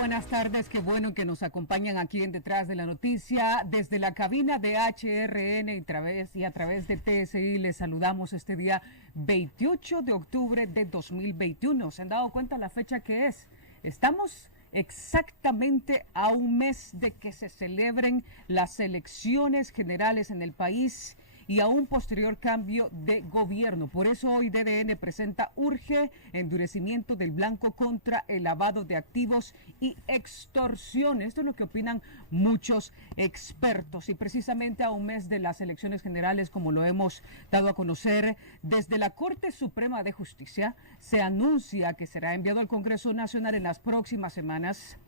buenas tardes, qué bueno que nos acompañan aquí en Detrás de la Noticia. Desde la cabina de HRN y a través de TSI les saludamos este día 28 de octubre de 2021. ¿Se han dado cuenta la fecha que es? Estamos exactamente a un mes de que se celebren las elecciones generales en el país y a un posterior cambio de gobierno. Por eso hoy DDN presenta Urge endurecimiento del blanco contra el lavado de activos y extorsión. Esto es lo que opinan muchos expertos. Y precisamente a un mes de las elecciones generales, como lo hemos dado a conocer, desde la Corte Suprema de Justicia se anuncia que será enviado al Congreso Nacional en las próximas semanas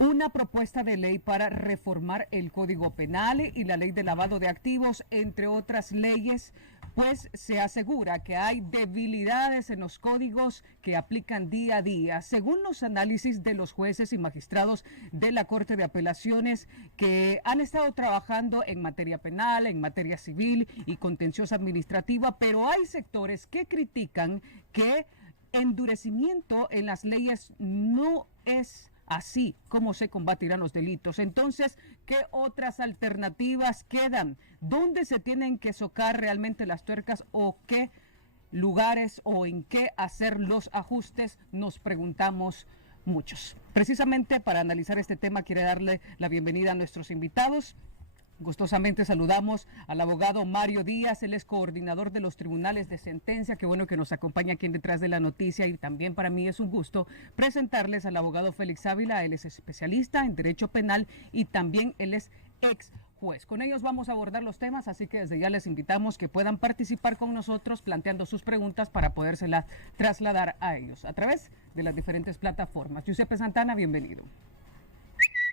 una propuesta de ley para reformar el Código Penal y la ley de lavado de activos, entre otras leyes, pues se asegura que hay debilidades en los códigos que aplican día a día. Según los análisis de los jueces y magistrados de la Corte de Apelaciones que han estado trabajando en materia penal, en materia civil y contenciosa administrativa, pero hay sectores que critican que endurecimiento en las leyes no es así como se combatirán los delitos. Entonces, ¿qué otras alternativas quedan? ¿Dónde se tienen que socar realmente las tuercas o qué lugares o en qué hacer los ajustes? Nos preguntamos muchos. Precisamente para analizar este tema, quiero darle la bienvenida a nuestros invitados. Gustosamente saludamos al abogado Mario Díaz, él es coordinador de los tribunales de sentencia. Qué bueno que nos acompaña aquí en Detrás de la Noticia, y también para mí es un gusto presentarles al abogado Félix Ávila. Él es especialista en derecho penal y también él es ex juez. Con ellos vamos a abordar los temas, así que desde ya les invitamos que puedan participar con nosotros planteando sus preguntas para podérselas trasladar a ellos a través de las diferentes plataformas. Giuseppe Santana, bienvenido.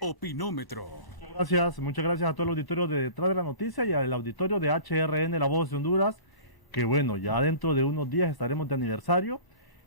Opinómetro. Muchas gracias a todo el auditorio de Detrás de la Noticia y al auditorio de HRN La Voz de Honduras, que bueno, ya dentro de unos días estaremos de aniversario.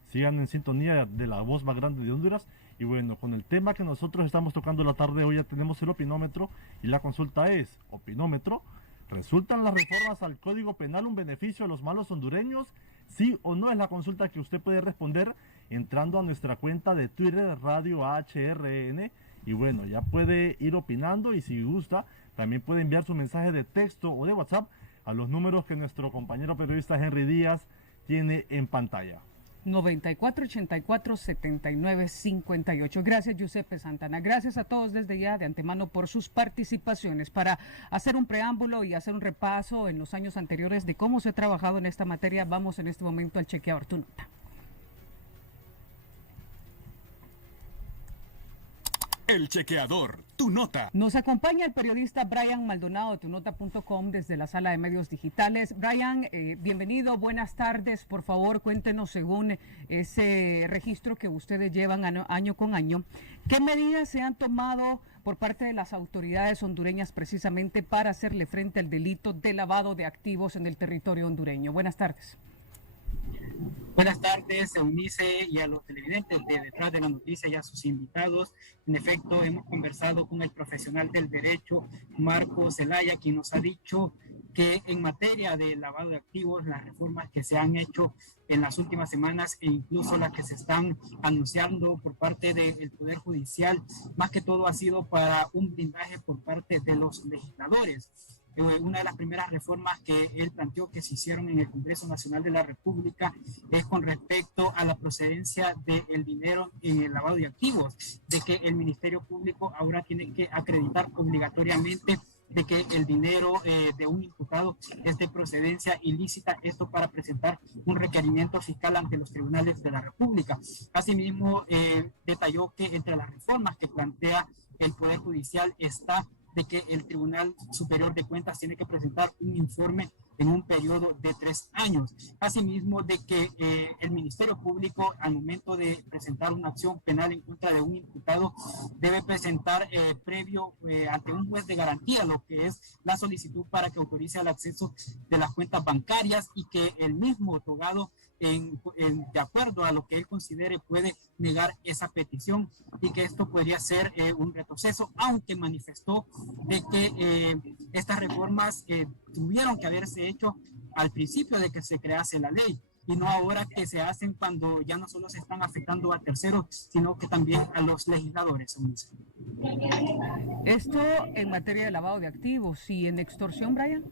Sigan en sintonía de la voz más grande de Honduras. Y bueno, con el tema que nosotros estamos tocando la tarde de hoy, ya tenemos el opinómetro y la consulta es: opinómetro, ¿resultan las reformas al Código Penal un beneficio a los malos hondureños? ¿Sí o no? Es la consulta que usted puede responder entrando a nuestra cuenta de Twitter, Radio HRN. Y bueno, ya puede ir opinando, y si gusta, también puede enviar su mensaje de texto o de WhatsApp a los números que nuestro compañero periodista Henry Díaz tiene en pantalla. 94-84-79-58. Gracias, Giuseppe Santana. Gracias a todos desde ya de antemano por sus participaciones. Para hacer un preámbulo y hacer un repaso en los años anteriores de cómo se ha trabajado en esta materia, vamos en este momento al chequeador Tu Nota. El chequeador, Tu Nota. Nos acompaña el periodista Brian Maldonado de tunota.com desde la sala de medios digitales. Brian, bienvenido, buenas tardes. Por favor, cuéntenos, según ese registro que ustedes llevan año con año, ¿qué medidas se han tomado por parte de las autoridades hondureñas precisamente para hacerle frente al delito de lavado de activos en el territorio hondureño? Buenas tardes. Buenas tardes, Eunice, y a los televidentes de Detrás de la Noticia y a sus invitados. En efecto, hemos conversado con el profesional del derecho, Marco Zelaya, quien nos ha dicho que en materia de lavado de activos, las reformas que se han hecho en las últimas semanas e incluso las que se están anunciando por parte del Poder Judicial, más que todo ha sido para un blindaje por parte de los legisladores. Una de las primeras reformas que él planteó que se hicieron en el Congreso Nacional de la República es con respecto a la procedencia del dinero en el lavado de activos, de que el Ministerio Público ahora tiene que acreditar obligatoriamente de que el dinero de un imputado es de procedencia ilícita, esto para presentar un requerimiento fiscal ante los tribunales de la República. Asimismo, detalló que entre las reformas que plantea el Poder Judicial está de que el Tribunal Superior de Cuentas tiene que presentar un informe en un periodo de 3 años. Asimismo, de que el Ministerio Público, al momento de presentar una acción penal en contra de un imputado, debe presentar previo ante un juez de garantía lo que es la solicitud para que autorice el acceso de las cuentas bancarias, y que el mismo otorgado, de acuerdo a lo que él considere, puede negar esa petición, y que esto podría ser un retroceso, aunque manifestó de que estas reformas tuvieron que haberse hecho al principio de que se crease la ley. y no ahora que se hacen cuando ya no solo se están afectando a terceros, sino que también a los legisladores. Esto en materia de lavado de activos y en extorsión, Brian.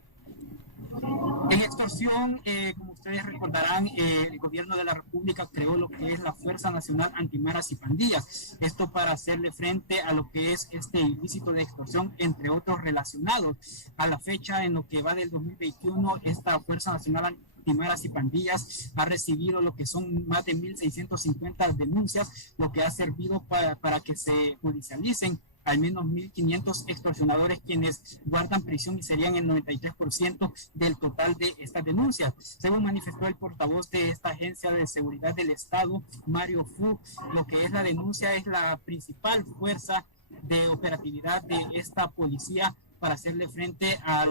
En extorsión, como ustedes recordarán, el gobierno de la República creó lo que es la Fuerza Nacional Antimaras y Pandillas. Esto para hacerle frente a lo que es este ilícito de extorsión, entre otros relacionados. A la fecha, en lo que va del 2021, esta Fuerza Nacional Antimaras y Pandillas ha recibido lo que son más de 1.650 denuncias, lo que ha servido para que se judicialicen al menos 1.500 extorsionadores quienes guardan prisión y serían el 93% del total de estas denuncias. Según manifestó el portavoz de esta Agencia de Seguridad del Estado, Mario Fu, lo que es la denuncia es la principal fuerza de operatividad de esta policía para hacerle frente a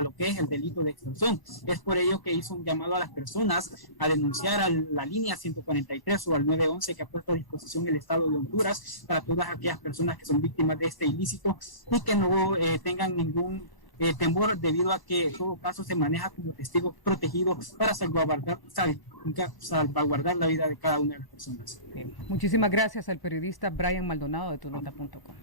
lo que es el delito de extorsión. Es por ello que hizo un llamado a las personas a denunciar a la línea 143 o al 911 que ha puesto a disposición el Estado de Honduras para todas aquellas personas que son víctimas de este ilícito y que no tengan ningún temor, debido a que en todo caso se maneja como testigo protegido para salvaguardar la vida de cada una de las personas. Muchísimas gracias al periodista Brian Maldonado de tunota.com.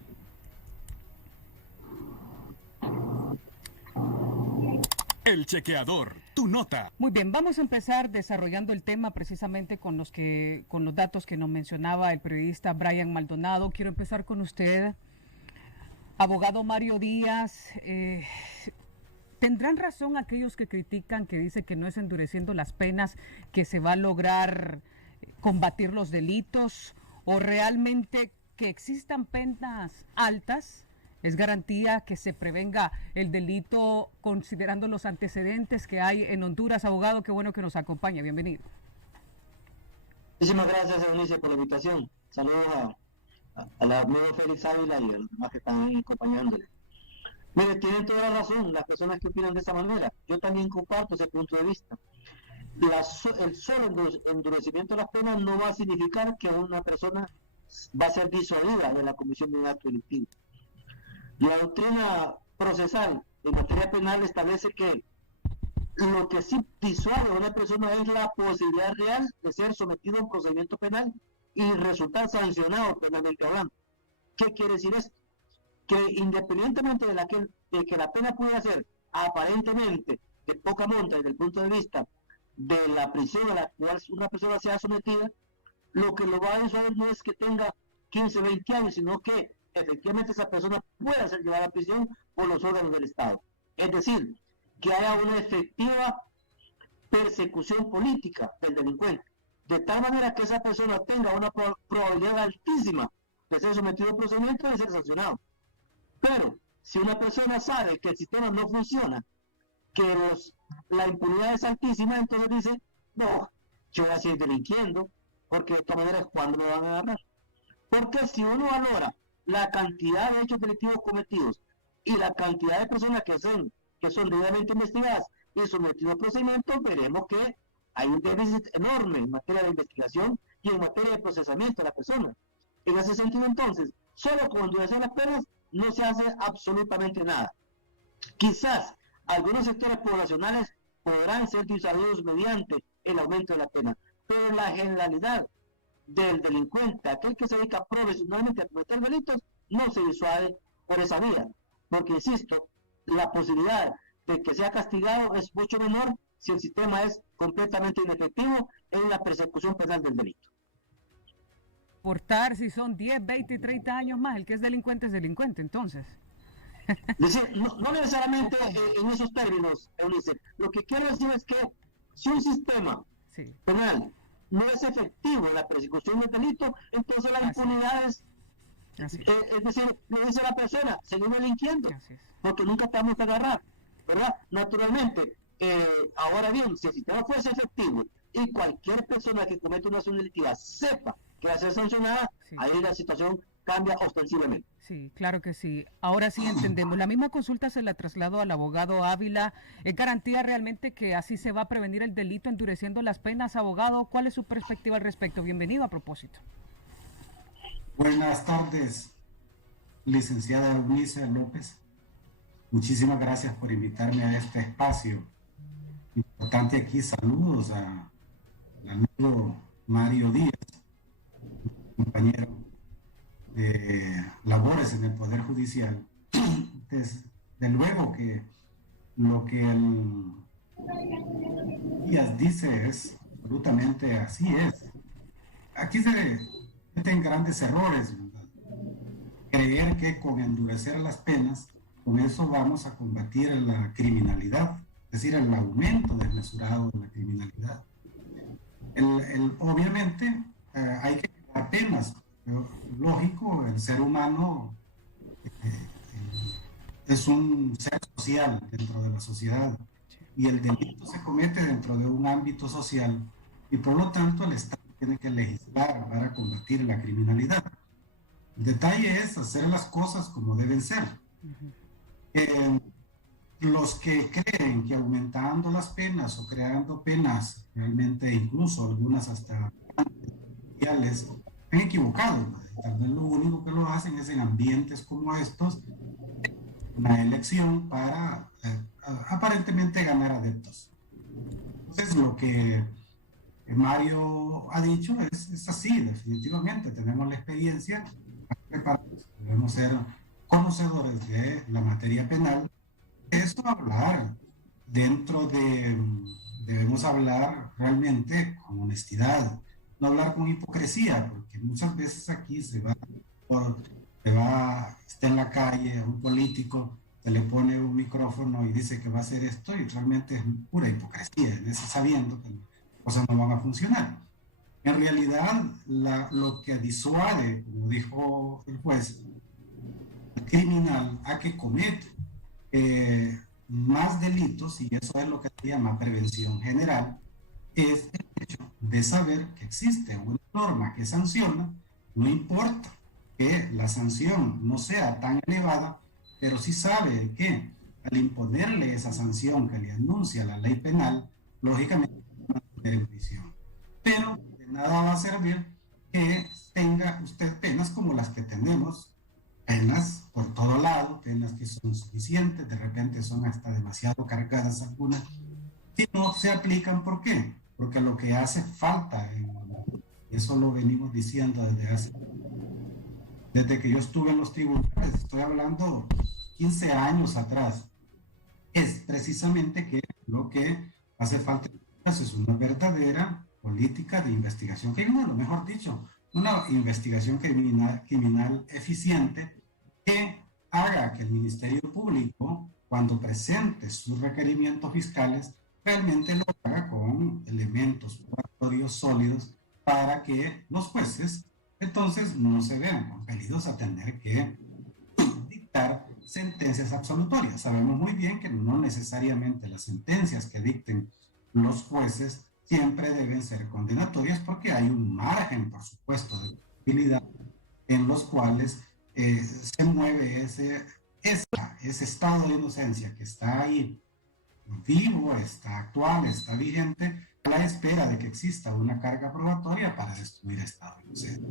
El chequeador, tu nota. Muy bien, vamos a empezar desarrollando el tema precisamente con los datos que nos mencionaba el periodista Brian Maldonado. Quiero empezar con usted, abogado Mario Díaz. ¿Tendrán razón aquellos que critican, que dicen que no es endureciendo las penas que se va a lograr combatir los delitos, o realmente que existan penas altas es garantía que se prevenga el delito, considerando los antecedentes que hay en Honduras? Abogado, qué bueno que nos acompaña, bienvenido. Muchísimas gracias, Eunice, por la invitación. Saludos a la amiga Félix Ávila y a los demás que están acompañándole. Mire, tienen toda la razón las personas que opinan de esa manera. Yo también comparto ese punto de vista. El solo endurecimiento de las penas no va a significar que una persona va a ser disuadida de la comisión de un acto delictivo. La doctrina procesal en materia penal establece que lo que sí disuade a una persona es la posibilidad real de ser sometido a un procedimiento penal y resultar sancionado penalmente hablando. ¿Qué quiere decir esto? Que independientemente de que la pena pueda ser aparentemente de poca monta desde el punto de vista de la prisión a la cual una persona sea sometida, lo que lo va a disuadir no es que tenga 15, 20 años, sino que efectivamente esa persona pueda ser llevada a prisión por los órganos del Estado. Es decir, que haya una efectiva persecución política del delincuente, de tal manera que esa persona tenga una probabilidad altísima de ser sometido a procedimiento y de ser sancionado. Pero si una persona sabe que el sistema no funciona, que la impunidad es altísima, entonces dice, no, yo voy a seguir delinquiendo, porque de todas maneras, ¿cuándo me van a agarrar? Porque si uno valora la cantidad de hechos delictivos cometidos y la cantidad de personas que son debidamente investigadas y sometidas a procedimientos, veremos que hay un déficit enorme en materia de investigación y en materia de procesamiento de la persona. En ese sentido, entonces, solo con endurecer las penas no se hace absolutamente nada. Quizás algunos sectores poblacionales podrán ser disuadidos mediante el aumento de la pena, pero la generalidad del delincuente, aquel que se dedica profesionalmente a cometer delitos, no se disuade por esa vía, porque insisto, la posibilidad de que sea castigado es mucho menor si el sistema es completamente inefectivo en la persecución penal del delito. Portar si son 10, 20, 30 años más, el que es delincuente, entonces. No necesariamente en esos términos, Eunice. Lo que quiero decir es que si un sistema penal no es efectivo en la persecución del delito, entonces la impunidad es decir, le dice a la persona, seguimos delinquiendo, porque nunca te vamos a agarrar, ¿verdad? Naturalmente, ahora bien, si el sistema fuese efectivo y cualquier persona que cometa una acción delictiva sepa que va a ser sancionada, ahí la situación cambia ostensiblemente. Sí, claro que sí. Ahora sí entendemos. La misma consulta se la traslado al abogado Ávila. ¿Es garantía realmente que así se va a prevenir el delito endureciendo las penas, abogado? ¿Cuál es su perspectiva al respecto? Bienvenido a propósito. Buenas tardes, licenciada Eunice López. Muchísimas gracias por invitarme a este espacio importante aquí. Saludos a el amigo Mario Díaz, compañero de labores en el Poder Judicial. Desde luego que lo que el Díaz dice es absolutamente así es. Aquí se cometen grandes errores, ¿verdad? Creer que con endurecer las penas, con eso vamos a combatir la criminalidad, es decir, el aumento desmesurado de la criminalidad. Obviamente hay que dar penas. Lógico, el ser humano es un ser social dentro de la sociedad y el delito se comete dentro de un ámbito social y por lo tanto el Estado tiene que legislar para combatir la criminalidad. El detalle es hacer las cosas como deben ser. Los que creen que aumentando las penas o creando penas, realmente incluso algunas hasta sociales, han equivocado. Tal vez lo único que lo hacen es en ambientes como estos, una elección para aparentemente ganar adeptos. Entonces lo que Mario ha dicho es así, definitivamente. Tenemos la experiencia, debemos ser conocedores de la materia penal. Eso hablar debemos hablar realmente con honestidad, no hablar con hipocresía, porque muchas veces aquí está en la calle un político, se le pone un micrófono y dice que va a hacer esto y realmente es pura hipocresía, sabiendo que las cosas no van a funcionar. En realidad, lo que disuade, como dijo el juez, el criminal a que comete más delitos, y eso es lo que se llama prevención general, es el hecho de saber que existe una norma que sanciona, no importa que la sanción no sea tan elevada, pero sí sabe que al imponerle esa sanción que le anuncia la ley penal, lógicamente va a meter en prisión. Pero de nada va a servir que tenga usted penas como las que tenemos, penas por todo lado, penas que son suficientes, de repente son hasta demasiado cargadas algunas, si no se aplican. ¿Por qué? Porque lo que hace falta, eso lo venimos diciendo desde que yo estuve en los tribunales, estoy hablando 15 años atrás, es precisamente que lo que hace falta es una verdadera política de investigación criminal, o mejor dicho, una investigación criminal eficiente que haga que el Ministerio Público, cuando presente sus requerimientos fiscales, realmente lo haga con elementos probatorios sólidos para que los jueces entonces no se vean compelidos a tener que dictar sentencias absolutorias. Sabemos muy bien que no necesariamente las sentencias que dicten los jueces siempre deben ser condenatorias, porque hay un margen, por supuesto, de posibilidad en los cuales se mueve ese estado de inocencia que está ahí vivo, está actual, está vigente, a la espera de que exista una carga probatoria para destruir estado de inocencia.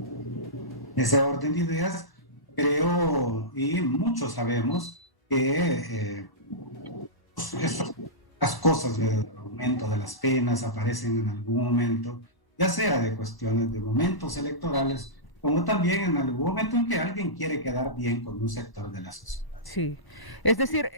Ese orden de ideas, creo, y muchos sabemos que estas cosas del aumento de las penas aparecen en algún momento, ya sea de cuestiones de momentos electorales, como también en algún momento en que alguien quiere quedar bien con un sector de la sociedad. Sí, es decir...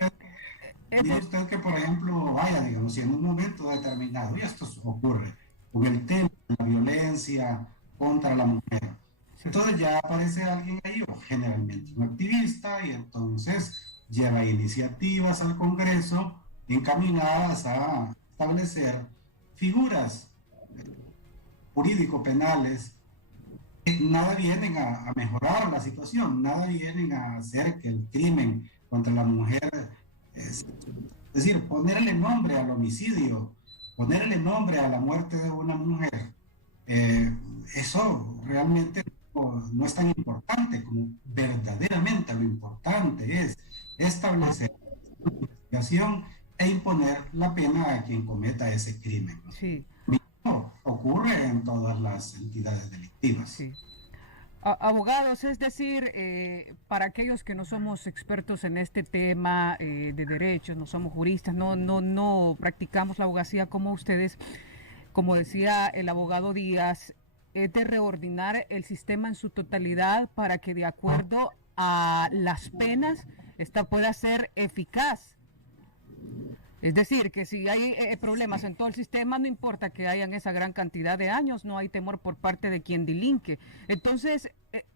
Dice usted que, por ejemplo, vaya, digamos, si en un momento determinado, y esto ocurre con el tema de la violencia contra la mujer, entonces ya aparece alguien ahí, o generalmente un activista, y entonces lleva iniciativas al Congreso encaminadas a establecer figuras jurídico-penales que nada vienen a mejorar la situación, nada vienen a hacer que el crimen contra la mujer, es decir, ponerle nombre al homicidio, ponerle nombre a la muerte de una mujer, eso realmente no es tan importante como verdaderamente lo importante es establecer una investigación e imponer la pena a quien cometa ese crimen. Sí. Ocurre en todas las entidades delictivas. Sí. Abogados, es decir, para aquellos que no somos expertos en este tema de derechos, no somos juristas, no practicamos la abogacía como ustedes, como decía el abogado Díaz, es de reordenar el sistema en su totalidad para que de acuerdo a las penas esta pueda ser eficaz. Es decir, que si hay problemas en todo el sistema, no importa que hayan esa gran cantidad de años, no hay temor por parte de quien delinque. Entonces,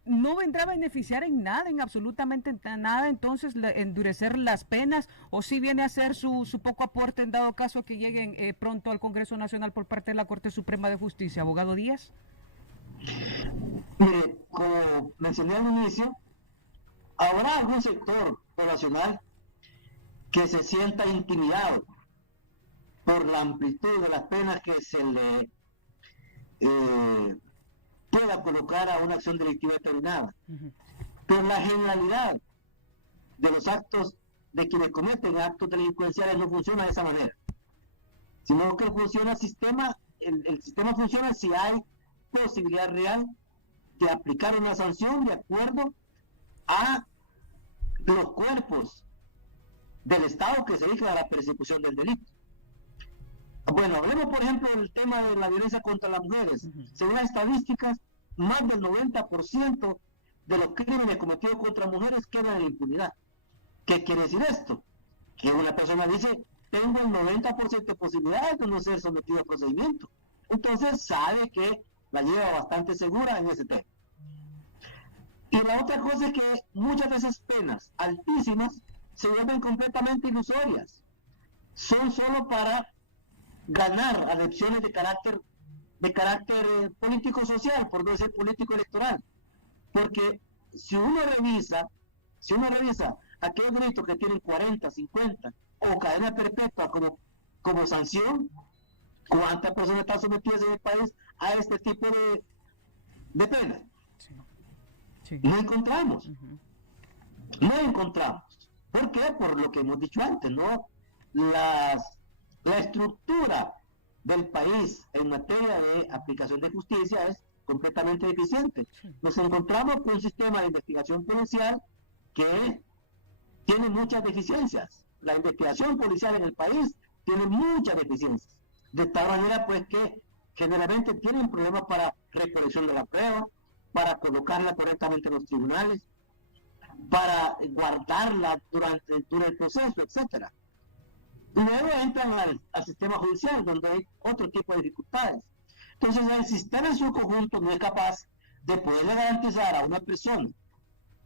no vendrá a beneficiar en nada, en absolutamente nada, entonces endurecer las penas, o si viene a ser su poco aporte en dado caso que lleguen pronto al Congreso Nacional por parte de la Corte Suprema de Justicia. Abogado Díaz. Mire, como mencioné al inicio, habrá algún sector poblacional que se sienta intimidado por la amplitud de las penas que se le pueda colocar a una acción delictiva determinada. Pero la generalidad de los actos de quienes cometen actos delincuenciales no funciona de esa manera, sino que funciona el sistema funciona si hay posibilidad real de aplicar una sanción de acuerdo a los cuerpos del Estado que se dedican a la persecución del delito. Bueno, hablemos por ejemplo del tema de la violencia contra las mujeres. Según las estadísticas, más del 90% de los crímenes cometidos contra mujeres quedan en impunidad. ¿Qué quiere decir esto? Que una persona dice, tengo el 90% de posibilidades de no ser sometido a procedimiento. Entonces sabe que la lleva bastante segura en ese tema. Y la otra cosa es que muchas de esas penas altísimas se vuelven completamente ilusorias. Son solo para ganar elecciones de carácter político-social, por no decir político-electoral. Porque si uno revisa aquellos delitos que tienen 40, 50 o cadena perpetua como sanción, ¿cuántas personas están sometidas en el país a este tipo de pena? Sí. No encontramos. No encontramos. ¿Por qué? Por lo que hemos dicho antes, ¿no? La estructura del país en materia de aplicación de justicia es completamente deficiente. Nos encontramos con un sistema de investigación policial que tiene muchas deficiencias. La investigación policial en el país tiene muchas deficiencias. De tal manera, pues, que generalmente tienen problemas para recolección de la prueba, para colocarla correctamente en los tribunales, para guardarla durante el proceso, etcétera. Y luego entran al sistema judicial, donde hay otro tipo de dificultades. Entonces, el sistema en su conjunto no es capaz de poderle garantizar a una persona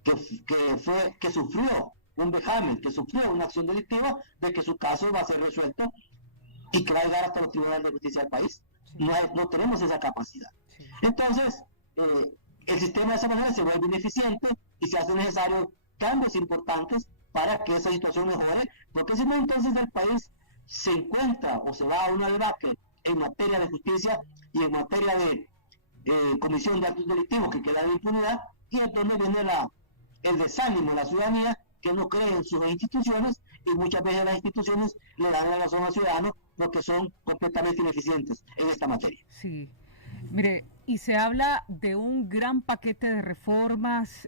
que sufrió un vejamen, que sufrió una acción delictiva, de que su caso va a ser resuelto y que va a llegar hasta los tribunales de justicia del país. No tenemos esa capacidad. Entonces, el sistema de esa manera se vuelve ineficiente y se hace necesario cambios importantes para que esa situación mejore, porque si no, entonces el país se encuentra o se va a una debacle en materia de justicia y en materia de comisión de actos delictivos que quedan en impunidad, y es donde viene el desánimo de la ciudadanía, que no cree en sus instituciones, y muchas veces las instituciones le dan la razón al ciudadano porque son completamente ineficientes en esta materia. Sí. Mire, y se habla de un gran paquete de reformas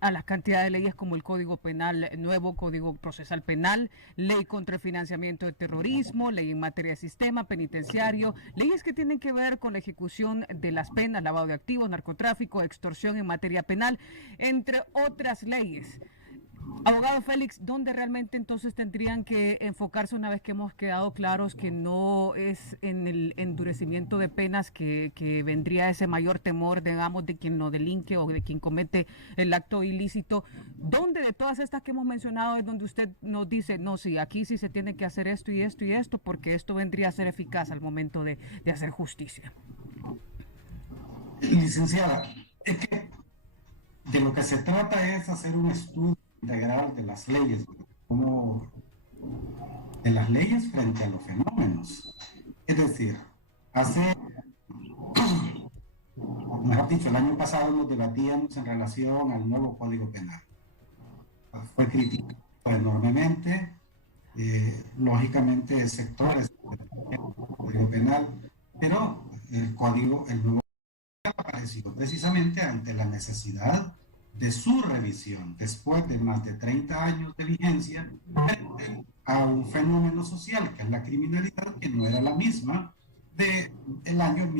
a la cantidad de leyes como el Código Penal, el nuevo Código Procesal Penal, ley contra el financiamiento de terrorismo, ley en materia de sistema penitenciario, leyes que tienen que ver con la ejecución de las penas, lavado de activos, narcotráfico, extorsión en materia penal, entre otras leyes. Abogado Félix, ¿dónde realmente entonces tendrían que enfocarse una vez que hemos quedado claros que no es en el endurecimiento de penas que vendría ese mayor temor, digamos, de quien no delinque o de quien comete el acto ilícito? ¿Dónde de todas estas que hemos mencionado es donde usted nos dice, no, sí, aquí sí se tiene que hacer esto y esto y esto, porque esto vendría a ser eficaz al momento de hacer justicia? Licenciada, es que de lo que se trata es hacer un estudio integral de las leyes, como de las leyes frente a los fenómenos. Es decir, mejor dicho, el año pasado nos debatíamos en relación al nuevo Código Penal. Fue criticado enormemente, lógicamente sectores del Código Penal, pero el nuevo Código apareció precisamente ante la necesidad de su revisión, después de más de 30 años de vigencia, a un fenómeno social, que es la criminalidad, que no era la misma de el año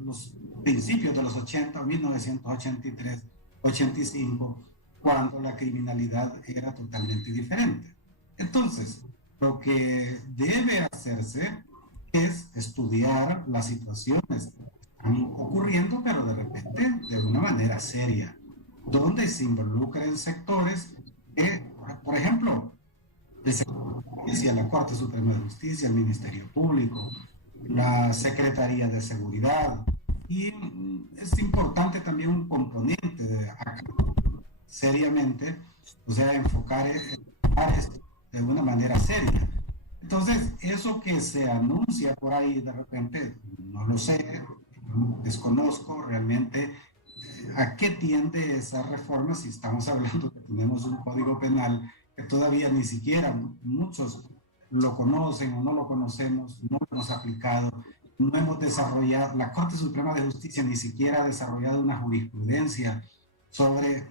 los principios de los 80, 1983, 85, cuando la criminalidad era totalmente diferente. Entonces, lo que debe hacerse es estudiar las situaciones que están ocurriendo, pero de repente de una manera seria, donde se involucren sectores que, por ejemplo, la Corte Suprema de Justicia, el Ministerio Público, la Secretaría de Seguridad, y es importante también un componente de acá, seriamente, o sea, enfocar esto de una manera seria. Entonces, eso que se anuncia por ahí de repente, no lo sé, desconozco realmente a qué tiende esa reforma, si estamos hablando que tenemos un código penal que todavía ni siquiera muchos lo conocen o no lo conocemos, no lo hemos aplicado, no hemos desarrollado, la Corte Suprema de Justicia ni siquiera ha desarrollado una jurisprudencia sobre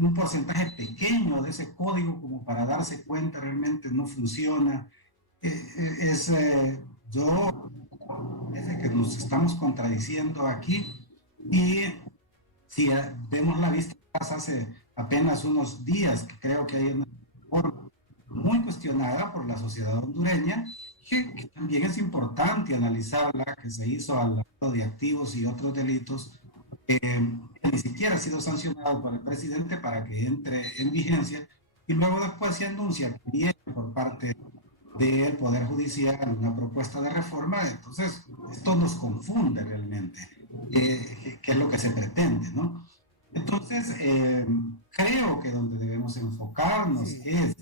un porcentaje pequeño de ese código como para darse cuenta realmente no funciona. Yo parece que nos estamos contradiciendo aquí, y si vemos la vista hace apenas unos días, que creo que hay una reforma muy cuestionada por la sociedad hondureña, que también es importante analizarla, que se hizo al lado de activos y otros delitos, que ni siquiera ha sido sancionado por el presidente para que entre en vigencia, y luego después se anuncia que viene por parte del Poder Judicial una propuesta de reforma. Entonces esto nos confunde realmente, qué es lo que se pretende, ¿no? Entonces creo que donde debemos enfocarnos es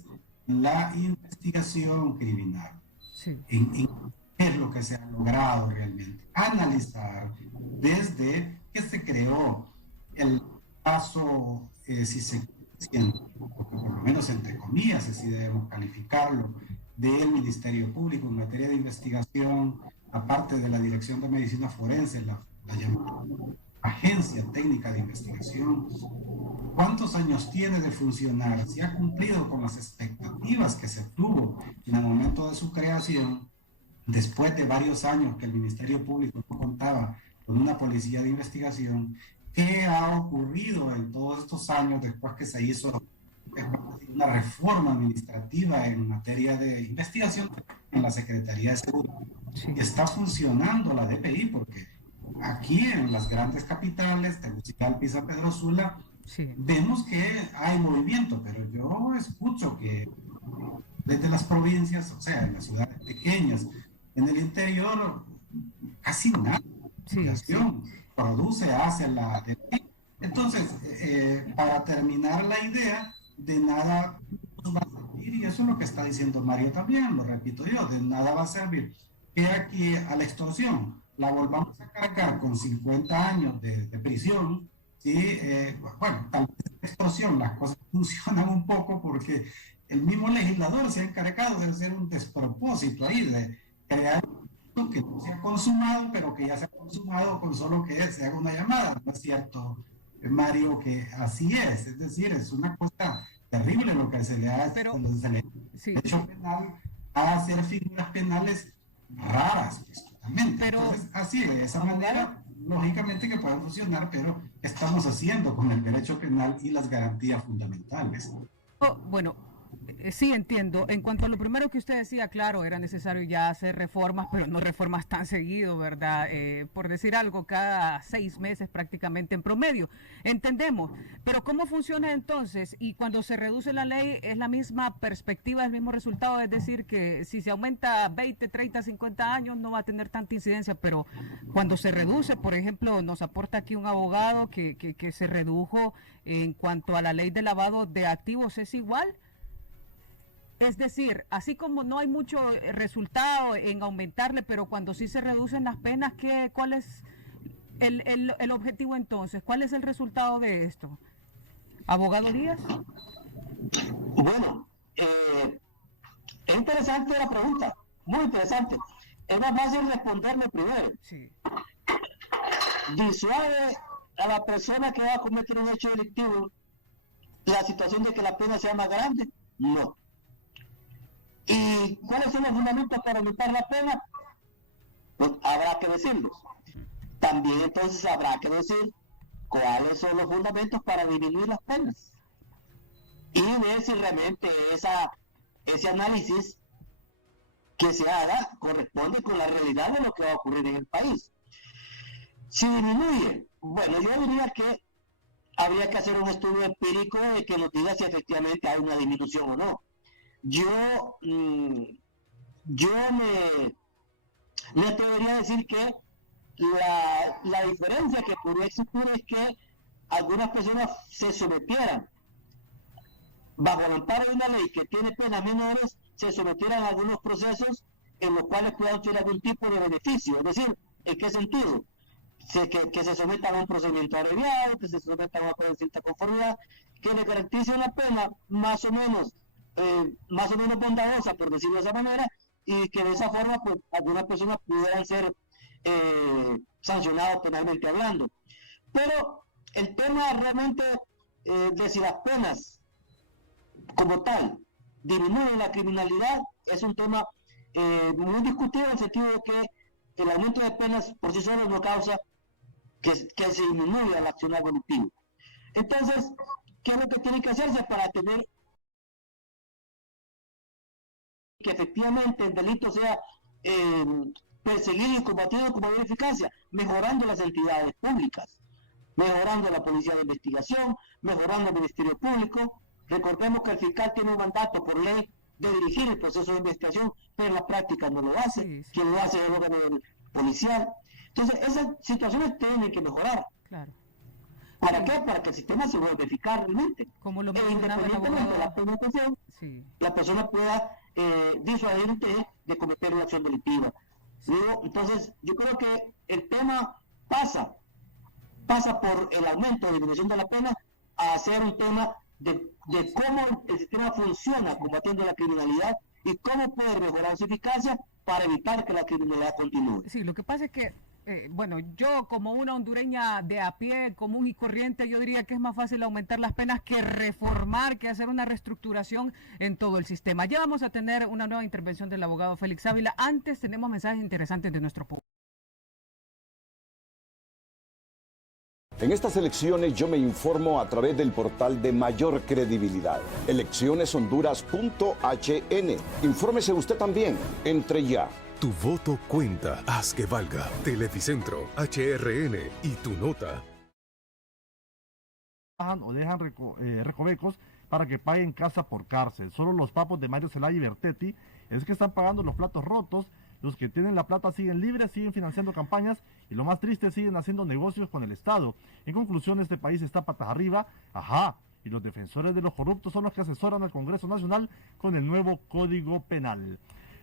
la investigación criminal, en qué es lo que se ha logrado realmente, analizar desde que se creó el caso, si se porque por lo menos entre comillas, así debemos calificarlo, del Ministerio Público en materia de investigación, aparte de la Dirección de Medicina Forense, la llamada Agencia Técnica de Investigación. ¿Cuántos años tiene de funcionar? ¿Si ha cumplido con las expectativas que se tuvo en el momento de su creación, después de varios años que el Ministerio Público no contaba con una policía de investigación? ¿Qué ha ocurrido en todos estos años después que se hizo una reforma administrativa en materia de investigación en la Secretaría de Seguridad? Está funcionando la DPI, porque aquí en las grandes capitales, Tegucigalpa y San Pedro Sula, vemos que hay movimiento, pero yo escucho que desde las provincias, o sea, en las ciudades pequeñas, en el interior, casi nada. Produce, hace la DPI. Entonces, para terminar la idea, de nada va a servir, y eso es lo que está diciendo Mario también, lo repito yo, de nada va a servir que aquí a la extorsión la volvamos a cargar con 50 años de prisión, ¿sí? Bueno, tal vez la extorsión las cosas funcionan un poco porque el mismo legislador se ha encargado de hacer un despropósito ahí, de crear que no se ha consumado, pero que ya se ha consumado con solo que se haga una llamada. ¿No es cierto, Mario, que así es? Es decir, es una cosa terrible lo que se le hace cuando se le hecho penal a hacer figuras penales raras, pues, totalmente. Pero, entonces, así, de esa manera, lógicamente que puede funcionar, pero ¿qué estamos haciendo con el derecho penal y las garantías fundamentales? Bueno, sí, entiendo. En cuanto a lo primero que usted decía, claro, era necesario ya hacer reformas, pero no reformas tan seguido, ¿verdad? Por decir algo, cada 6 meses prácticamente en promedio. Entendemos. Pero ¿cómo funciona entonces? Y cuando se reduce la ley, ¿es la misma perspectiva, el mismo resultado? Es decir, que si se aumenta 20, 30, 50 años, no va a tener tanta incidencia, pero cuando se reduce, por ejemplo, nos aporta aquí un abogado que se redujo en cuanto a la ley de lavado de activos, ¿es igual? Es decir, así como no hay mucho resultado en aumentarle, pero cuando sí se reducen las penas, ¿cuál es el objetivo entonces? ¿Cuál es el resultado de esto? ¿Abogado Díaz? Bueno, es interesante la pregunta, muy interesante. Es más fácil responderme primero. Sí. Disuade a la persona que va a cometer un hecho delictivo la situación de que la pena sea más grande. No. ¿Y cuáles son los fundamentos para aumentar la pena? pues habrá que decirlos. También entonces habrá que decir cuáles son los fundamentos para disminuir las penas y ver si realmente ese análisis que se haga corresponde con la realidad de lo que va a ocurrir en el país. Si disminuye, bueno, yo diría que habría que hacer un estudio empírico de que nos diga si efectivamente hay una disminución o no. Yo me atrevería a decir que la diferencia que podría existir es que algunas personas se sometieran bajo el amparo de una ley que tiene penas menores, se sometieran a algunos procesos en los cuales puedan tener algún tipo de beneficio. Es decir, ¿en qué sentido? Que se sometan a un procedimiento abreviado, que se sometan a una cierta conformidad, que le garantice una pena más o menos bondadosa, por decirlo de esa manera, y que de esa forma pues, algunas personas pudieran ser sancionados penalmente hablando. Pero el tema realmente de si las penas como tal disminuyen la criminalidad es un tema muy discutido en el sentido de que el aumento de penas por sí solo no causa que se disminuya el accionar delictivo. Entonces, ¿qué es lo que tiene que hacerse para tener que efectivamente el delito sea perseguido y combatido con mayor eficacia? Mejorando las entidades públicas, mejorando la policía de investigación, mejorando el Ministerio Público. Recordemos que el fiscal tiene un mandato por ley de dirigir el proceso de investigación, pero en la práctica no lo hace. Sí. Quien lo hace es el órgano policial. Entonces, esas situaciones tienen que mejorar. Claro. ¿Para qué? Para que el sistema se vuelva eficaz realmente. Como lo mencionaba el abogado. De la penetración, sí, la persona pueda disuadir de cometer una acción delictiva. Sí. Luego, entonces, yo creo que el tema pasa por el aumento o disminución de la pena a ser un tema de cómo el sistema funciona combatiendo la criminalidad y cómo puede mejorar su eficacia para evitar que la criminalidad continúe. Sí, lo que pasa es que bueno, yo como una hondureña de a pie, común y corriente, yo diría que es más fácil aumentar las penas que reformar, que hacer una reestructuración en todo el sistema. Ya vamos a tener una nueva intervención del abogado Félix Ávila. Antes tenemos mensajes interesantes de nuestro público. En estas elecciones yo me informo a través del portal de mayor credibilidad, eleccioneshonduras.hn. Infórmese usted también, entre ya. Tu voto cuenta, haz que valga. Teleficentro, HRN y Tu Nota. O dejan recovecos para que paguen casa por cárcel. Solo los papos de Mario Zelaya y Bertetti es que están pagando los platos rotos. Los que tienen la plata siguen libres, siguen financiando campañas y lo más triste, siguen haciendo negocios con el Estado. En conclusión, este país está patas arriba, y los defensores de los corruptos son los que asesoran al Congreso Nacional con el nuevo Código Penal.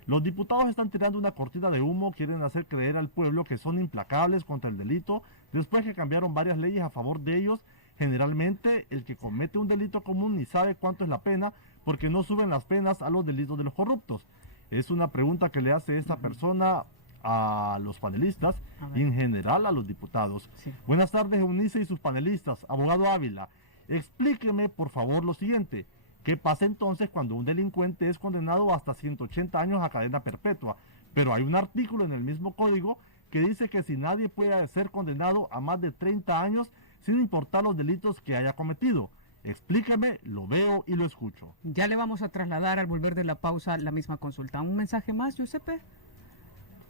Los diputados están tirando una cortina de humo, quieren hacer creer al pueblo que son implacables contra el delito, después que cambiaron varias leyes a favor de ellos. Generalmente, el que comete un delito común ni sabe cuánto es la pena, porque no suben las penas a los delitos de los corruptos. Es una pregunta que le hace esta persona a los panelistas y en general a los diputados. Sí. Buenas tardes, Eunice y sus panelistas. Abogado Ávila, explíqueme por favor lo siguiente. ¿Qué pasa entonces cuando un delincuente es condenado hasta 180 años a cadena perpetua? Pero hay un artículo en el mismo código que dice que si nadie puede ser condenado a más de 30 años sin importar los delitos que haya cometido. Explíqueme, lo veo y lo escucho. Ya le vamos a trasladar al volver de la pausa la misma consulta. ¿Un mensaje más, Giuseppe?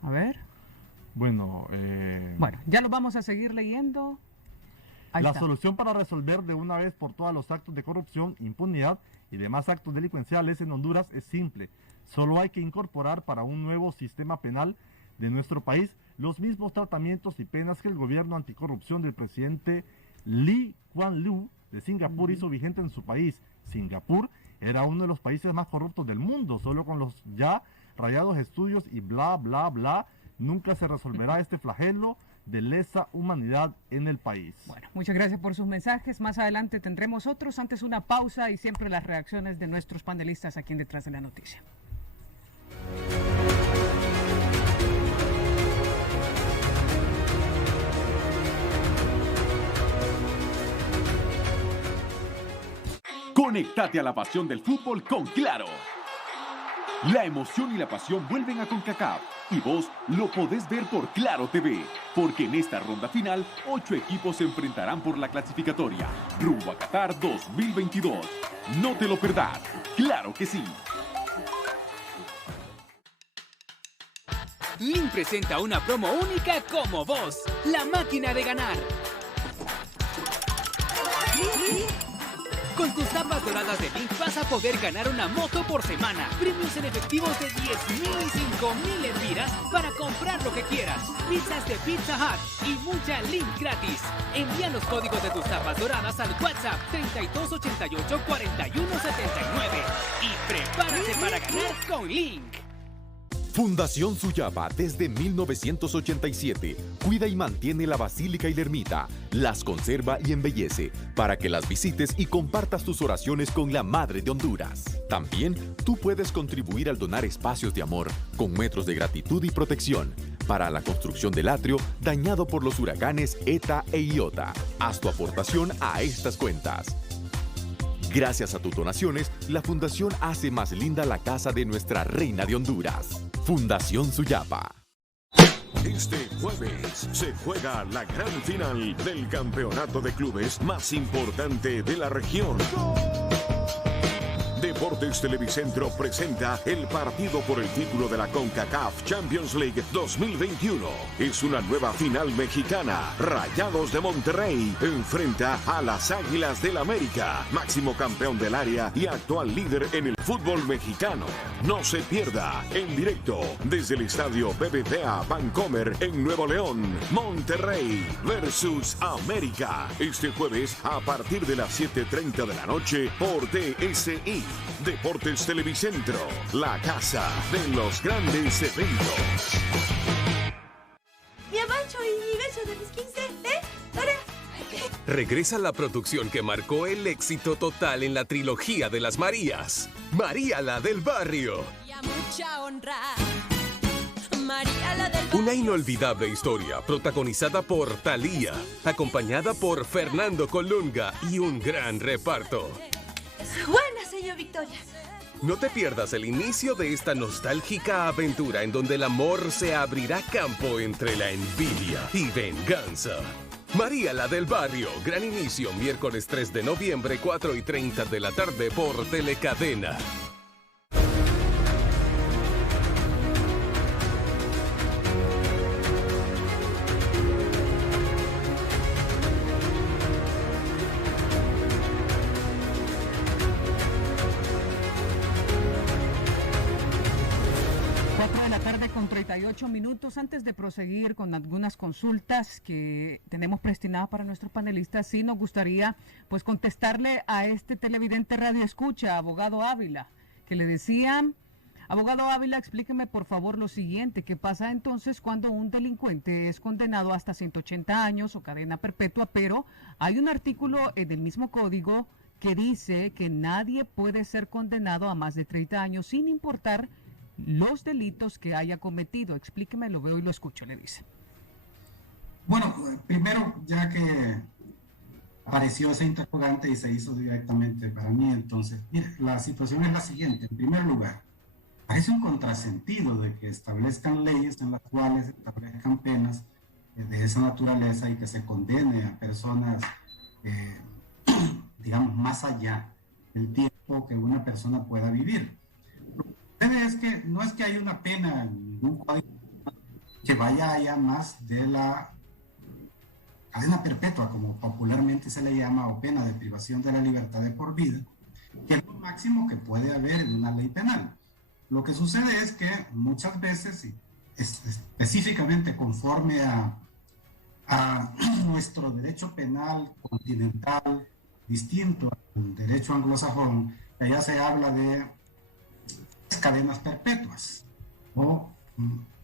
A ver. Bueno, ya lo vamos a seguir leyendo. La solución para resolver de una vez por todas los actos de corrupción, impunidad y demás actos delincuenciales en Honduras es simple. Solo hay que incorporar para un nuevo sistema penal de nuestro país los mismos tratamientos y penas que el gobierno anticorrupción del presidente Lee Kuan Yew de Singapur hizo vigente en su país. Singapur era uno de los países más corruptos del mundo, solo con los ya rayados estudios y bla, bla, bla, nunca se resolverá este flagelo de lesa humanidad en el país. Bueno, muchas gracias por sus mensajes. Más adelante tendremos otros, antes una pausa y siempre las reacciones de nuestros panelistas aquí en Detrás de la Noticia. Conéctate a la pasión del fútbol con Claro. La emoción y la pasión vuelven a CONCACAF y vos lo podés ver por Claro TV, porque en esta ronda final 8 equipos se enfrentarán por la clasificatoria rumbo a Qatar 2022. No te lo perdás, claro que sí. Link presenta una promo única como vos, la máquina de ganar. Con tus tapas doradas de Link vas a poder ganar una moto por semana, premios en efectivos de 10.000 y 5.000 lempiras para comprar lo que quieras, pizzas de Pizza Hut y mucha Link gratis. Envía los códigos de tus tapas doradas al WhatsApp 3288-4179 y prepárate para ganar con Link. Fundación Suyapa desde 1987 cuida y mantiene la basílica y la ermita, las conserva y embellece para que las visites y compartas tus oraciones con la Madre de Honduras. También tú puedes contribuir al donar espacios de amor con metros de gratitud y protección para la construcción del atrio dañado por los huracanes ETA e IOTA. Haz tu aportación a estas cuentas. Gracias a tus donaciones, la Fundación hace más linda la casa de nuestra Reina de Honduras. Fundación Suyapa. Este jueves se juega la gran final del campeonato de clubes más importante de la región. Deportes Televicentro presenta el partido por el título de la CONCACAF Champions League 2021. Es una nueva final mexicana. Rayados de Monterrey enfrenta a las Águilas del América, máximo campeón del área y actual líder en el fútbol mexicano. No se pierda en directo desde el estadio BBVA Bancomer en Nuevo León. Monterrey versus América. Este jueves a partir de las 7:30 de la noche por DSI. Deportes Televicentro, la casa de los grandes eventos. Mi abacho y mi beso de mis 15, ¿Ahora? Regresa la producción que marcó el éxito total en la trilogía de las Marías. María la del Barrio. Y a mucha honra. María la del Barrio. Una inolvidable historia protagonizada por Thalía, acompañada por Fernando Colunga y un gran reparto. Buena, señor Victoria. No te pierdas el inicio de esta nostálgica aventura en donde el amor se abrirá campo entre la envidia y venganza. María la del Barrio, gran inicio, miércoles 3 de noviembre, 4:30 de la tarde por Telecadena. Con 38 minutos. Antes de proseguir con algunas consultas que tenemos predestinadas para nuestros panelistas, sí nos gustaría pues contestarle a este televidente radio escucha, abogado Ávila, que le decían: abogado Ávila, explíqueme por favor lo siguiente, ¿qué pasa entonces cuando un delincuente es condenado hasta 180 años o cadena perpetua, pero hay un artículo en el mismo código que dice que nadie puede ser condenado a más de 30 años sin importar los delitos que haya cometido? Explíqueme, lo veo y lo escucho, le dice. Bueno, primero, ya que apareció ese interrogante y se hizo directamente para mí, entonces, mire, la situación es la siguiente. En primer lugar, parece un contrasentido de que establezcan leyes en las cuales establezcan penas de esa naturaleza y que se condene a personas, digamos, más allá del tiempo que una persona pueda vivir. Es que no es que haya una pena en ningún código que vaya allá más de la cadena perpetua, como popularmente se le llama, o pena de privación de la libertad de por vida, que es lo máximo que puede haber en una ley penal. Lo que sucede es que muchas veces, específicamente conforme a nuestro derecho penal continental, distinto al derecho anglosajón, allá se habla de cadenas perpetuas o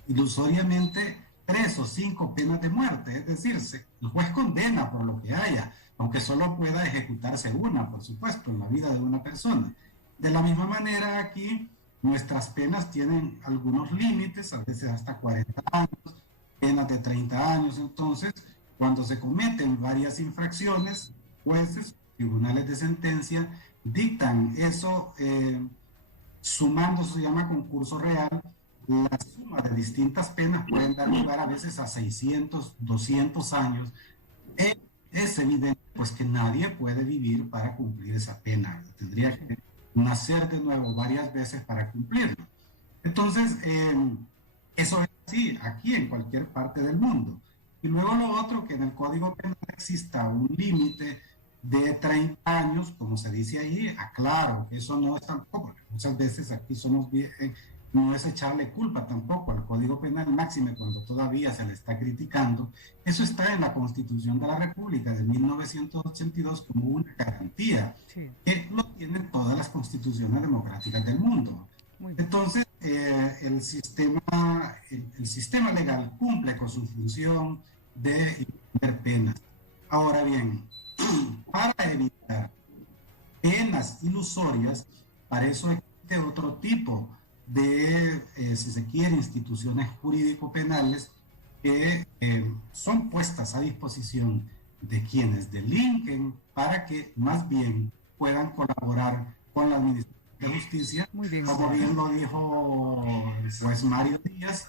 ilusoriamente 3 o 5 penas de muerte, es decir, el juez condena por lo que haya, aunque solo pueda ejecutarse una, por supuesto, en la vida de una persona. De la misma manera aquí nuestras penas tienen algunos límites, a veces hasta 40 años, penas de 30 años, entonces cuando se cometen varias infracciones, jueces, tribunales de sentencia dictan eso sumando, se llama concurso real, la suma de distintas penas pueden dar lugar a veces a 600, 200 años. Es evidente pues que nadie puede vivir para cumplir esa pena, tendría que nacer de nuevo varias veces para cumplirlo. Entonces, eso es así, aquí en cualquier parte del mundo. Y luego lo otro, que en el Código Penal exista un límite de 30 años, como se dice ahí, aclaro que eso no es tampoco, muchas veces aquí somos bien, no es echarle culpa tampoco al Código Penal, máxime cuando todavía se le está criticando. Eso está en la Constitución de la República de 1982 como una garantía, que lo tienen todas las constituciones democráticas del mundo. Entonces, el sistema legal cumple con su función de imponer penas. Ahora bien, para evitar penas ilusorias, para eso existe otro tipo de, si se quiere, instituciones jurídico-penales que son puestas a disposición de quienes delinquen para que más bien puedan colaborar con la Administración de Justicia, como bien lo dijo pues Mario Díaz,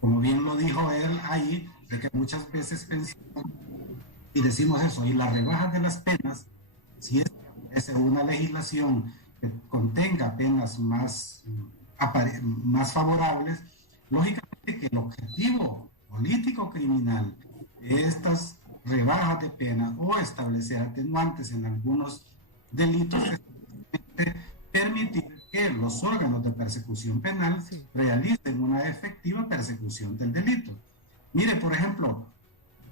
como bien lo dijo él ahí, de que muchas veces pensamos y decimos eso, y las rebajas de las penas, si es una legislación que contenga penas más favorables, lógicamente que el objetivo político criminal de estas rebajas de pena o establecer atenuantes en algunos delitos es permitir que los órganos de persecución penal realicen una efectiva persecución del delito. Mire, por ejemplo,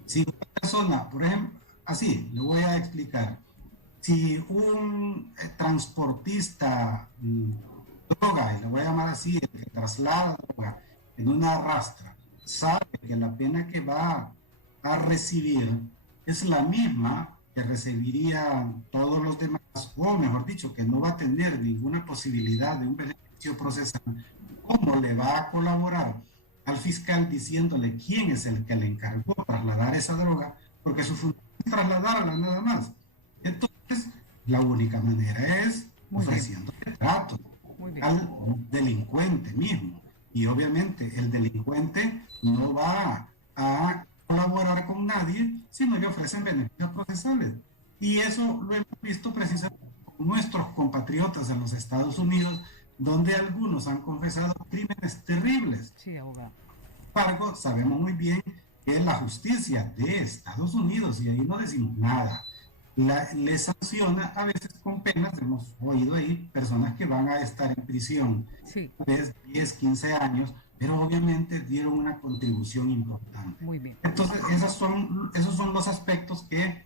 si una persona, por ejemplo, así, le voy a explicar, si un transportista droga, y le voy a llamar así, el que traslada droga en una rastra, sabe que la pena que va a recibir es la misma que recibirían todos los demás, o mejor dicho, que no va a tener ninguna posibilidad de un beneficio procesal, ¿cómo le va a colaborar al fiscal diciéndole quién es el que le encargó trasladar esa droga? Porque su función es trasladarla nada más. Entonces, la única manera es ofreciendo trato al delincuente mismo. Y obviamente el delincuente no va a colaborar con nadie si no le ofrecen beneficios procesales. Y eso lo hemos visto precisamente con nuestros compatriotas en los Estados Unidos, donde algunos han confesado crímenes terribles. Sí, abogado. Sin embargo, sabemos muy bien que la justicia de Estados Unidos, y ahí no decimos nada, le sanciona a veces con penas, hemos oído ahí, personas que van a estar en prisión de 10, 15 años, pero obviamente dieron una contribución importante. Muy bien. Entonces, esos son los aspectos que,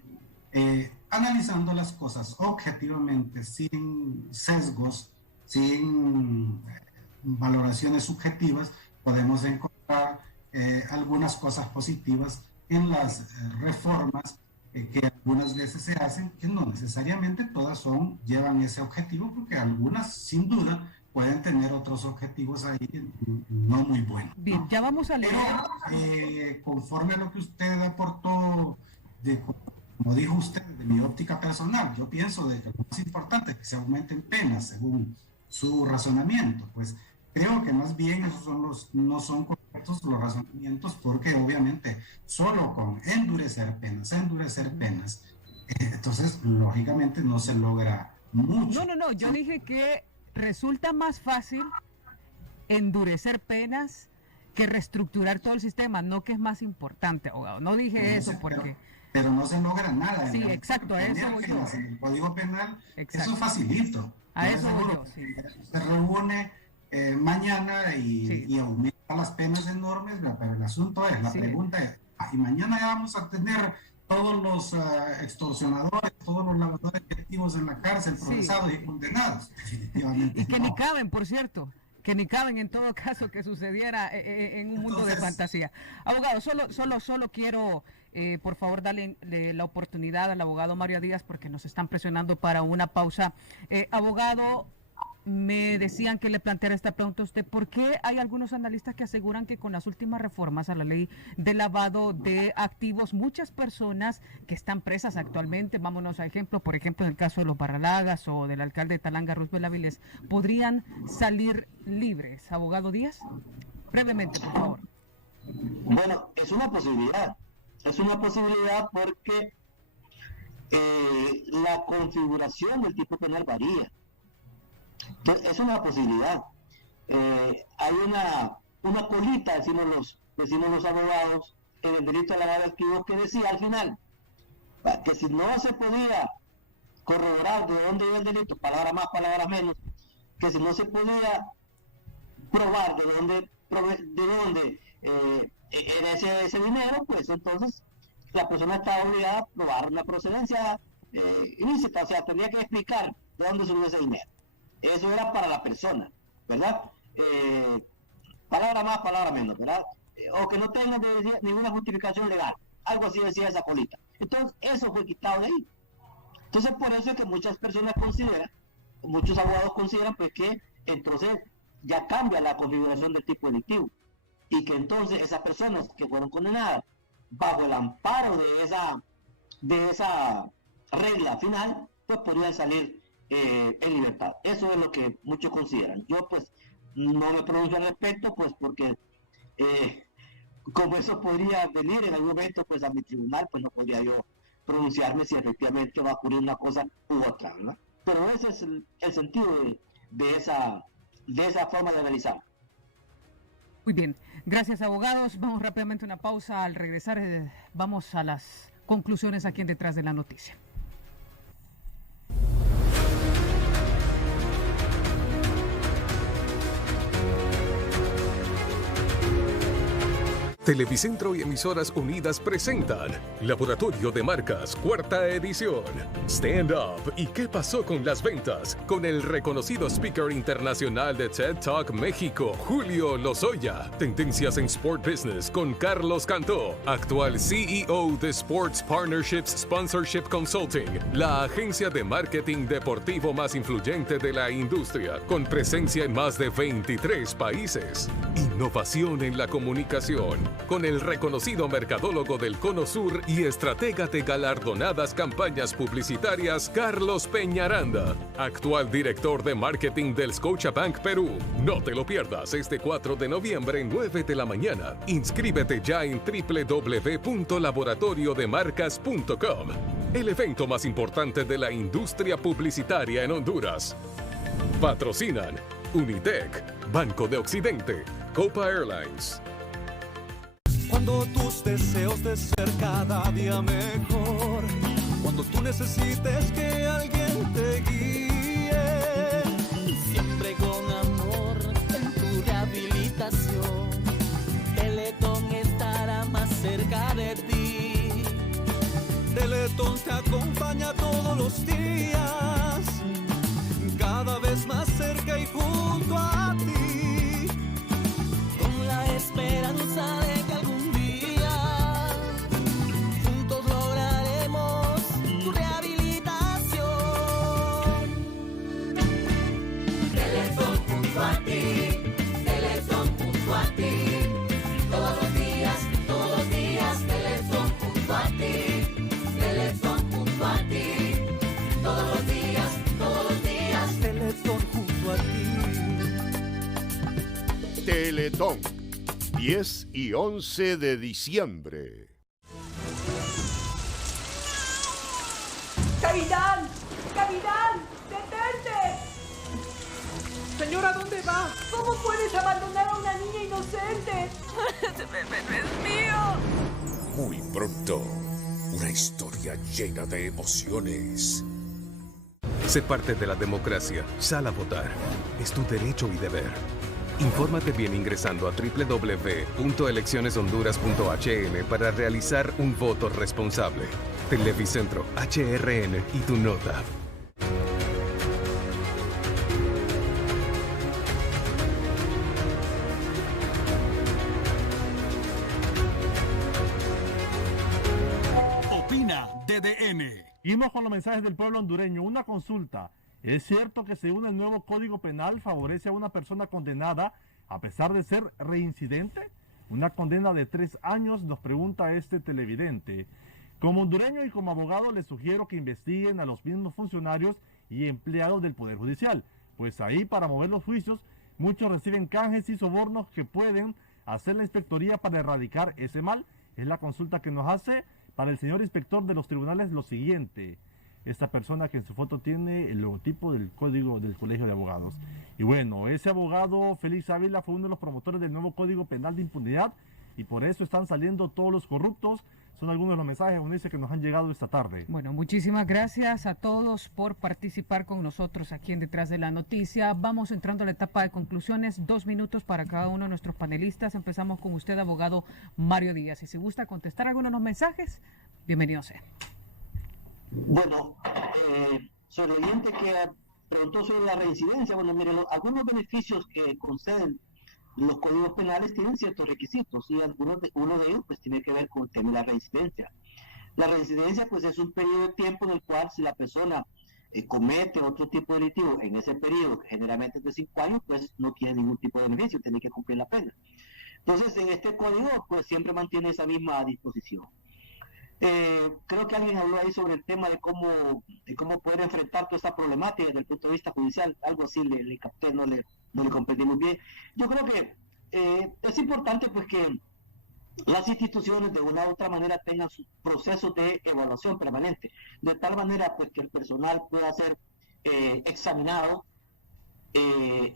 analizando las cosas objetivamente, sin sesgos, sin valoraciones subjetivas, podemos encontrar algunas cosas positivas en las reformas que algunas veces se hacen, que no necesariamente todas llevan ese objetivo, porque algunas, sin duda, pueden tener otros objetivos ahí no muy buenos. Bien, ya vamos a leer. Pero, conforme a lo que usted aportó, como dijo usted, de mi óptica personal, yo pienso de que lo más importante es que se aumenten penas según su razonamiento. Pues creo que más bien esos no son correctos los razonamientos, porque obviamente solo con endurecer penas, entonces lógicamente no se logra mucho. No, yo dije que resulta más fácil endurecer penas que reestructurar todo el sistema, no que es más importante, abogado. No dije eso porque... Pero no se logra nada. Sí, exacto, a eso voy yo. En el Código Penal, exacto. Eso facilito. A eso voy yo, sí. Se reúne mañana y aumenta las penas enormes, pero el asunto es, la pregunta es, y mañana ya vamos a tener todos los extorsionadores, todos los lavadores de activos en la cárcel, procesados y condenados. Definitivamente. Y que ni caben, por cierto, que ni caben en todo caso que sucediera en un mundo de fantasía. Abogado, solo quiero, por favor, darle la oportunidad al abogado Mario Díaz, porque nos están presionando para una pausa. Abogado, me decían que le planteara esta pregunta a usted. ¿Por qué hay algunos analistas que aseguran que con las últimas reformas a la ley de lavado de activos, muchas personas que están presas actualmente, vámonos a ejemplo, por ejemplo, en el caso de los Barralagas o del alcalde de Talanga, Roosevelt Avilés, podrían salir libres? Abogado Díaz, brevemente, por favor. Bueno, es una posibilidad porque la configuración del tipo penal varía. Entonces, es una posibilidad. Hay una colita, decimos los abogados, en el delito de lavado de activos que decía al final que si no se podía corroborar de dónde iba el delito, palabras más, palabras menos, que si no se podía probar de dónde era ese dinero, pues entonces la persona estaba obligada a probar una procedencia ilícita, o sea, tendría que explicar de dónde subió ese dinero. Eso era para la persona, ¿verdad? Palabra más, palabra menos, ¿verdad? O que no tenga ninguna justificación legal, algo así decía esa colita. Entonces, eso fue quitado de ahí. Entonces, por eso es que muchas personas consideran, muchos abogados consideran, pues que entonces ya cambia la configuración del tipo delictivo y que entonces esas personas que fueron condenadas bajo el amparo de esa regla final, pues podrían salir en libertad. Eso es lo que muchos consideran. Yo pues no me pronuncio al respecto, pues porque como eso podría venir en algún momento pues a mi tribunal, pues no podría yo pronunciarme si efectivamente va a ocurrir una cosa u otra, ¿no? Pero ese es el sentido de esa forma de realizar. Muy bien, gracias abogados. Vamos rápidamente a una pausa. Al regresar vamos a las conclusiones aquí en Detrás de la Noticia. Televicentro y Emisoras Unidas presentan Laboratorio de Marcas, cuarta edición. Stand Up y ¿qué pasó con las ventas? Con el reconocido speaker internacional de TED Talk México, Julio Lozoya. Tendencias en Sport Business con Carlos Cantó, actual CEO de Sports Partnerships Sponsorship Consulting, la agencia de marketing deportivo más influyente de la industria, con presencia en más de 23 países. Innovación en la comunicación, con el reconocido mercadólogo del Cono Sur y estratega de galardonadas campañas publicitarias, Carlos Peñaranda, actual director de marketing del Scotiabank Perú. No te lo pierdas este 4 de noviembre, 9 de la mañana. Inscríbete ya en www.laboratoriodemarcas.com, el evento más importante de la industria publicitaria en Honduras. Patrocinan Unitec, Banco de Occidente, Copa Airlines. Cuando tus deseos de ser cada día mejor, cuando tú necesites que alguien te guíe, siempre con amor en tu rehabilitación, Teletón estará más cerca de ti. Teletón te acompaña todos los días, cada vez más cerca y junto a ti, con la esperanza de que algún Teletón, 10 y 11 de diciembre. ¡Capitán! ¡Capitán! ¡Detente! Señora, ¿dónde va? ¿Cómo puedes abandonar a una niña inocente? ¡Ese bebé no es mío! Muy pronto, una historia llena de emociones. Sé parte de la democracia. Sal a votar. Es tu derecho y deber. Infórmate bien ingresando a www.eleccioneshonduras.hn para realizar un voto responsable. Televicentro, HRN y tu nota. Opina DDN. Seguimos con los mensajes del pueblo hondureño. Una consulta. ¿Es cierto que según el nuevo Código Penal favorece a una persona condenada a pesar de ser reincidente? Una condena de 3 años, nos pregunta este televidente. Como hondureño y como abogado les sugiero que investiguen a los mismos funcionarios y empleados del Poder Judicial, pues ahí para mover los juicios muchos reciben canjes y sobornos que pueden hacer la inspectoría para erradicar ese mal. Es la consulta que nos hace para el señor inspector de los tribunales lo siguiente. Esta persona que en su foto tiene el logotipo del código del Colegio de Abogados. Y bueno, ese abogado Félix Ávila fue uno de los promotores del nuevo Código Penal de Impunidad y por eso están saliendo todos los corruptos. Son algunos de los mensajes, Eunice, que nos han llegado esta tarde. Bueno, muchísimas gracias a todos por participar con nosotros aquí en Detrás de la Noticia. Vamos entrando a la etapa de conclusiones. 2 minutos para cada uno de nuestros panelistas. Empezamos con usted, abogado Mario Díaz. Y si gusta contestar algunos de los mensajes, bienvenido sea. Bueno, sobre el oyente que preguntó sobre la reincidencia, bueno, mire, algunos beneficios que conceden los códigos penales tienen ciertos requisitos y uno de ellos pues tiene que ver con el tema de la reincidencia. La reincidencia pues es un periodo de tiempo en el cual si la persona comete otro tipo de delictivo en ese periodo, generalmente es de 5 años, pues no tiene ningún tipo de beneficio, tiene que cumplir la pena. Entonces en este código pues siempre mantiene esa misma disposición. Creo que alguien habló ahí sobre el tema de cómo poder enfrentar toda esta problemática desde el punto de vista judicial, algo así le capté, no le comprendí muy bien. Yo creo que es importante pues que las instituciones de una u otra manera tengan sus procesos de evaluación permanente, de tal manera pues que el personal pueda ser examinado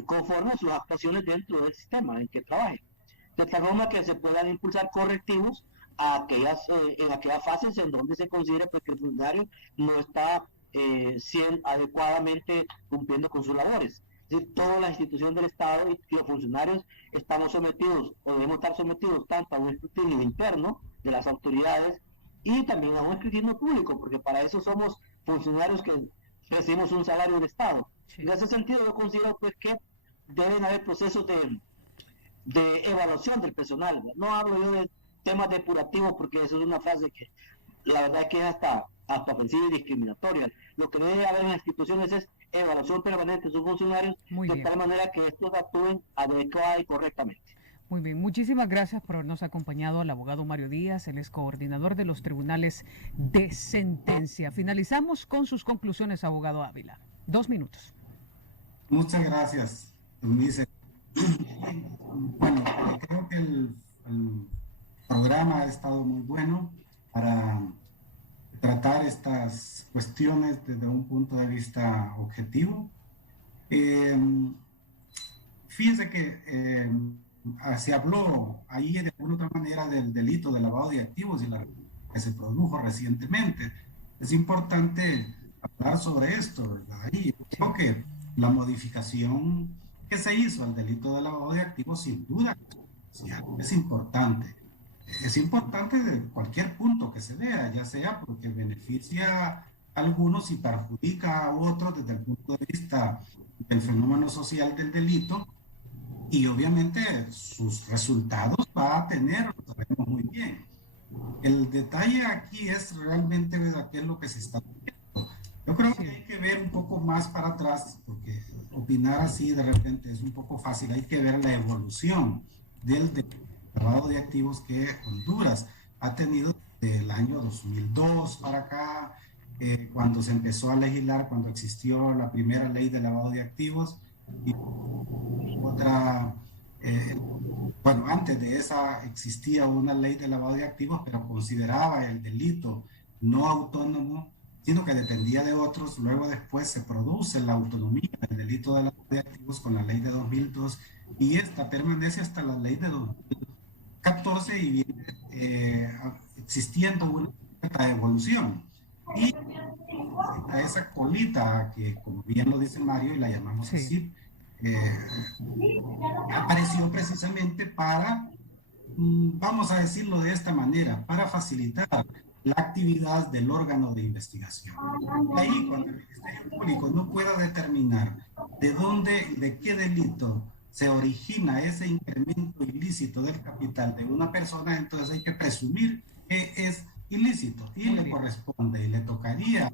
conforme a sus actuaciones dentro del sistema en que trabaje, de tal forma que se puedan impulsar correctivos en aquellas fases en donde se considera pues, que el funcionario no está adecuadamente cumpliendo con sus labores. Es decir, toda la institución del Estado y los funcionarios estamos sometidos o debemos estar sometidos tanto a un escrutinio interno de las autoridades y también a un escrutinio público, porque para eso somos funcionarios que recibimos un salario del Estado. Sí. En ese sentido yo considero pues que deben haber procesos de evaluación del personal. No hablo yo de temas depurativos porque eso es una frase que la verdad es que es hasta ofensiva y discriminatoria. Lo que debe haber en las instituciones es evaluación permanente de sus funcionarios de tal manera que estos actúen adecuada y correctamente. Muy bien, muchísimas gracias por habernos acompañado al abogado Mario Díaz, él es coordinador de los tribunales de sentencia. Finalizamos con sus conclusiones, abogado Ávila. 2 minutos. Muchas gracias, Eunice. Bueno, creo que el programa ha estado muy bueno para tratar estas cuestiones desde un punto de vista objetivo. Fíjense que se habló ahí de alguna otra manera del delito de lavado de activos y que se produjo recientemente. Es importante hablar sobre esto, ¿verdad? Y creo que la modificación que se hizo al delito de lavado de activos sin duda es importante. Es importante de cualquier punto que se vea, ya sea porque beneficia a algunos y perjudica a otros desde el punto de vista del fenómeno social del delito, y obviamente sus resultados va a tener, lo sabemos muy bien. El detalle aquí es realmente qué es lo que se está haciendo. Yo creo que hay que ver un poco más para atrás, porque opinar así de repente es un poco fácil. Hay que ver la evolución del lavado de activos que Honduras ha tenido desde el año 2002 para acá, cuando se empezó a legislar, cuando existió la primera ley de lavado de activos, y otra, bueno, antes de esa existía una ley de lavado de activos, pero consideraba el delito no autónomo, sino que dependía de otros. Luego después se produce la autonomía del delito de lavado de activos con la ley de 2002, y esta permanece hasta la ley de 2014 y viene existiendo una evolución. Y a esa colita que, como bien lo dice Mario, y la llamamos así, apareció precisamente para, vamos a decirlo de esta manera, para facilitar la actividad del órgano de investigación. Ahí, cuando el Ministerio Público no pueda determinar de dónde, de qué delito se origina ese incremento ilícito del capital de una persona, entonces hay que presumir que es ilícito y le corresponde y le tocaría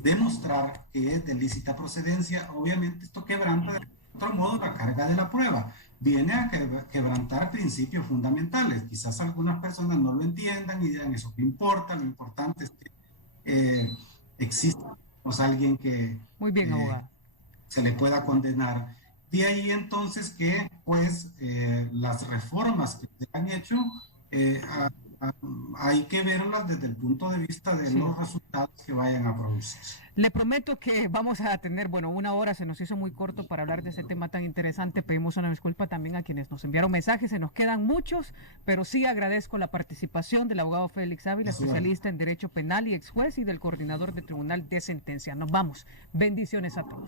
demostrar que es de lícita procedencia, obviamente esto quebranta de otro modo la carga de la prueba. Viene a quebrantar principios fundamentales. Quizás algunas personas no lo entiendan y dirán, ¿eso qué importa? Lo importante es que exista alguien que muy bien, abogado, se le pueda condenar. De ahí entonces que pues las reformas que se han hecho hay que verlas desde el punto de vista de los resultados que vayan a producir. Le prometo que vamos a tener, bueno, una hora se nos hizo muy corto para hablar de ese tema tan interesante. Pedimos una disculpa también a quienes nos enviaron mensajes, se nos quedan muchos, pero sí agradezco la participación del abogado Félix Ávila, especialista en Derecho Penal y ex juez, y del coordinador del Tribunal de Sentencia. Nos vamos. Bendiciones a todos.